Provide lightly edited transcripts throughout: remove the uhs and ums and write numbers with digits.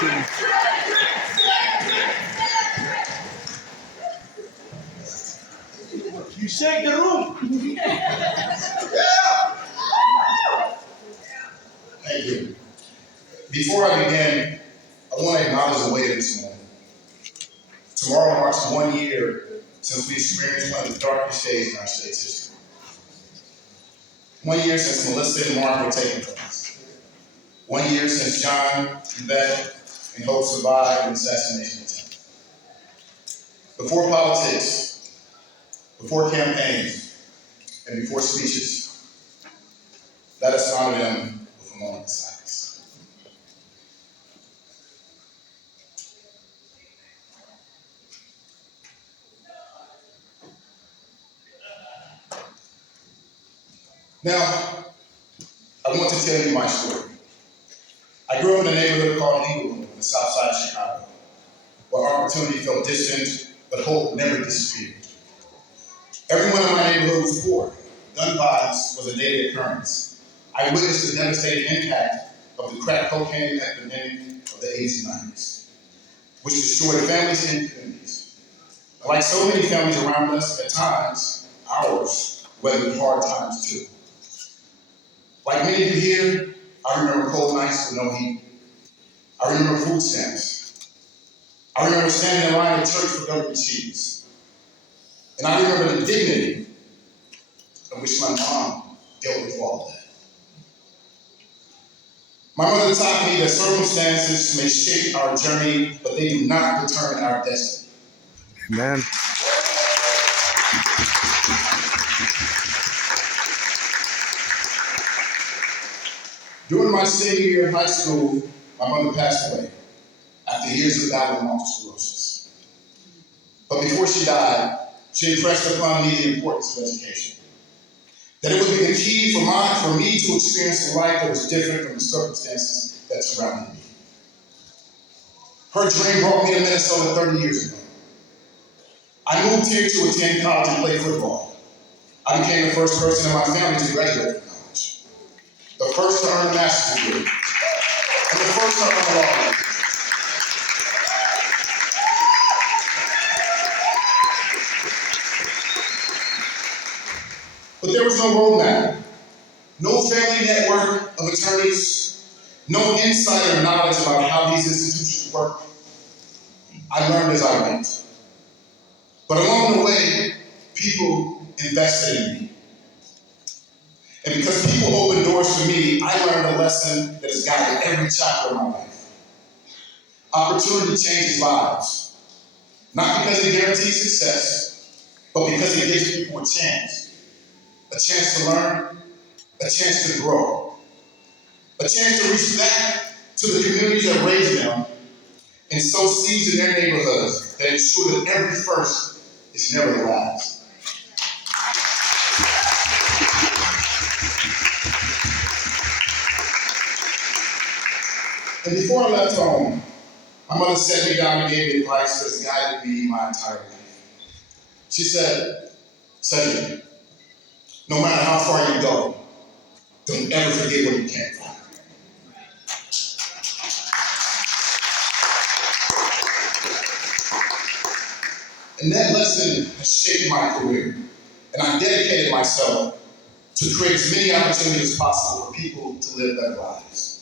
You shake the room. Thank you. Before I begin, I want to acknowledge the weight of this moment. Tomorrow marks 1 year since we experienced one of the darkest days in our state's history. 1 year since Melissa and Mark were taken from us. 1 year since John, Yvette, and Hope survived an assassination attempt. Before politics, before campaigns, and before speeches, let us honor them with a moment of silence. Now, I want to tell you my story. I grew up in a neighborhood called Hennipen in the south side of Chicago, where opportunity felt distant, but hope never disappeared. Everyone in my neighborhood was poor. Gun violence was a daily occurrence. I witnessed the devastating impact of the crack cocaine epidemic of the 80s and 90s, which destroyed families and communities. Like so many families around us, at times, ours weathered hard times too. Like many of you here, I remember cold nights with no heat. I remember food stamps. I remember standing in line at church for government cheese. And I remember the dignity in which my mom dealt with all of that. My mother taught me that circumstances may shape our journey, but they do not determine our destiny. Amen. During my senior year of high school, my mother passed away after years of battling multiple sclerosis. But before she died, she impressed upon me the importance of education. That it would be the key for me to experience a life that was different from the circumstances that surrounded me. Her dream brought me to Minnesota 30 years ago. I moved here to attend college and play football. I became the first person in my family to graduate from college. The first to earn a master's degree. And the first to earn a law degree. But there was no roadmap, no family network of attorneys, no insider knowledge about how these institutions work. I learned as I went. But along the way, people invested in me. And because people opened doors for me, I learned a lesson that has guided every chapter of my life. Opportunity changes lives. Not because it guarantees success, but because it gives people a chance. A chance to learn, a chance to grow, a chance to reach back to the communities that raised them and sow seeds in their neighborhoods that ensure that every first is never the last. And before I left home, my mother sat me down and gave me advice that's guided me my entire life. She said, Cedric, no matter how far you go, don't ever forget where you came from. And that lesson has shaped my career. And I dedicated myself to create as many opportunities as possible for people to live better lives.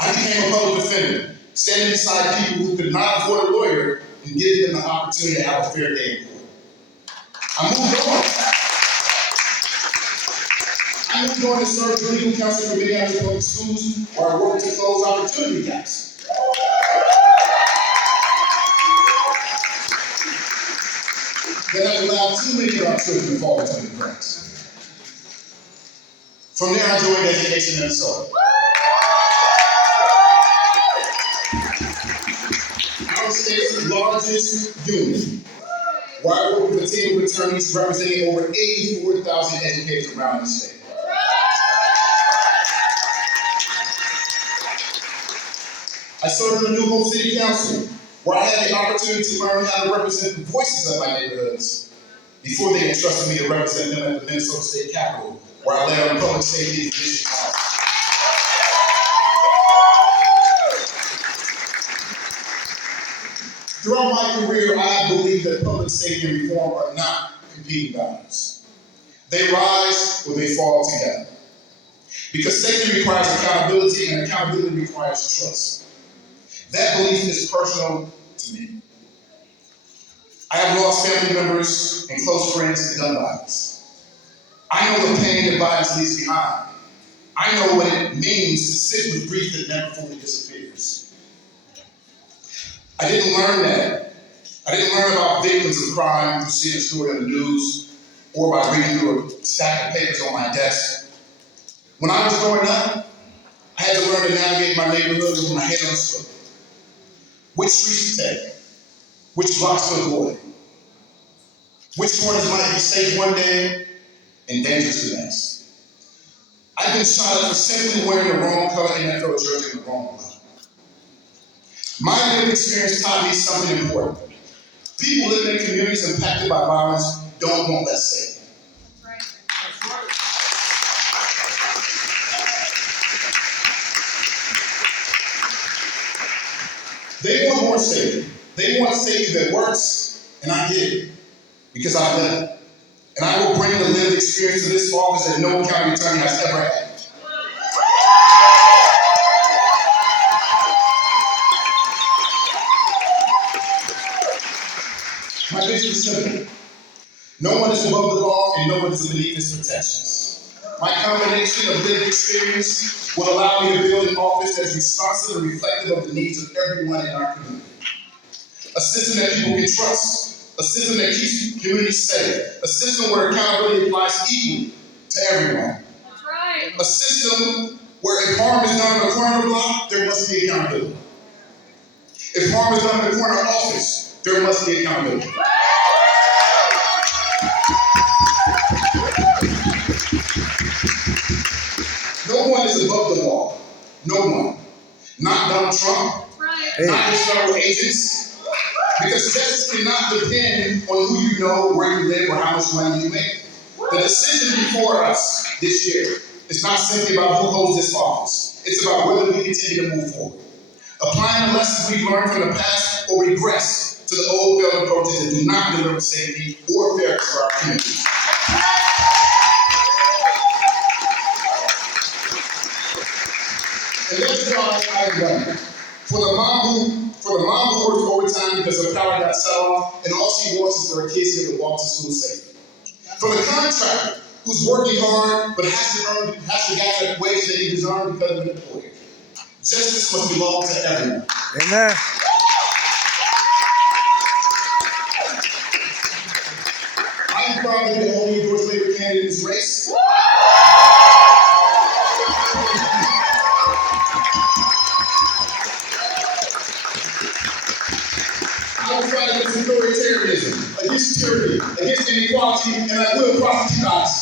I became a public defender, standing beside people who could not afford a lawyer and giving them the opportunity to have a fair day in court. I moved on to serve as legal counsel for Minneapolis public schools, where I worked to close opportunity gaps. That have allowed too many of our children to fall into the cracks. From there, I joined Education Minnesota. Our state's largest union, where I work with a team of attorneys representing over 84,000 educators around the state. I served in the New Hope City Council, where I had the opportunity to learn how to represent the voices of my neighborhoods before they entrusted me to represent them at the Minnesota State Capitol, where I led on public safety and judicial policy. Throughout my career, I have believed that public safety and reform are not competing values. They rise or they fall together. Because safety requires accountability and accountability requires trust. That belief is personal to me. I have lost family members and close friends to gun violence. I know the pain that violence leaves behind. I know what it means to sit with grief that never fully disappears. I didn't learn that. I didn't learn about victims of crime through seeing a story on the news or by reading through a stack of papers on my desk. When I was growing up, I had to learn to navigate my neighborhood with my head on a swivel. Which streets to take, which blocks to avoid, which corners might be safe one day and dangerous the next. I've been shot at for simply wearing the wrong color NFL jersey in the wrong block. My lived experience taught me something important. People living in communities impacted by violence don't want less safe. They want more safety. They want safety that works, and I get it, because I've done it. And I will bring the lived experience to this office that no county attorney has ever had. My vision is simple. No one is above the law, and no one is beneath its protections. My combination of lived experience will allow me to build an office that is responsive and reflective of the needs of everyone in our community. A system that people can trust. A system that keeps communities safe. A system where accountability applies equally to everyone. That's right. A system where if harm is done in the corner of the block, there must be accountability. If harm is done in the corner office, there must be accountability. No one is above the law. No one. Not Donald Trump. Right. Not his federal agents. Because justice cannot depend on who you know, where you live, or how much money you make. The decision before us this year is not simply about who holds this office. It's about whether we continue to move forward. Applying the lessons we've learned from the past or regress to the old failed approaches that do not deliver safety or fairness for our communities. And that's why I am done. For the mom who works overtime because her power got set off, and all she wants is for her kids to be able to walk to school safe. For the contractor who's working hard but hasn't got that wage that he deserves because of an employer. Justice must belong to everyone. Amen. I am proud to be the only endorsed labor candidate in this race. I will fight against authoritarianism, against tyranny, against inequality, and I will prosecute us.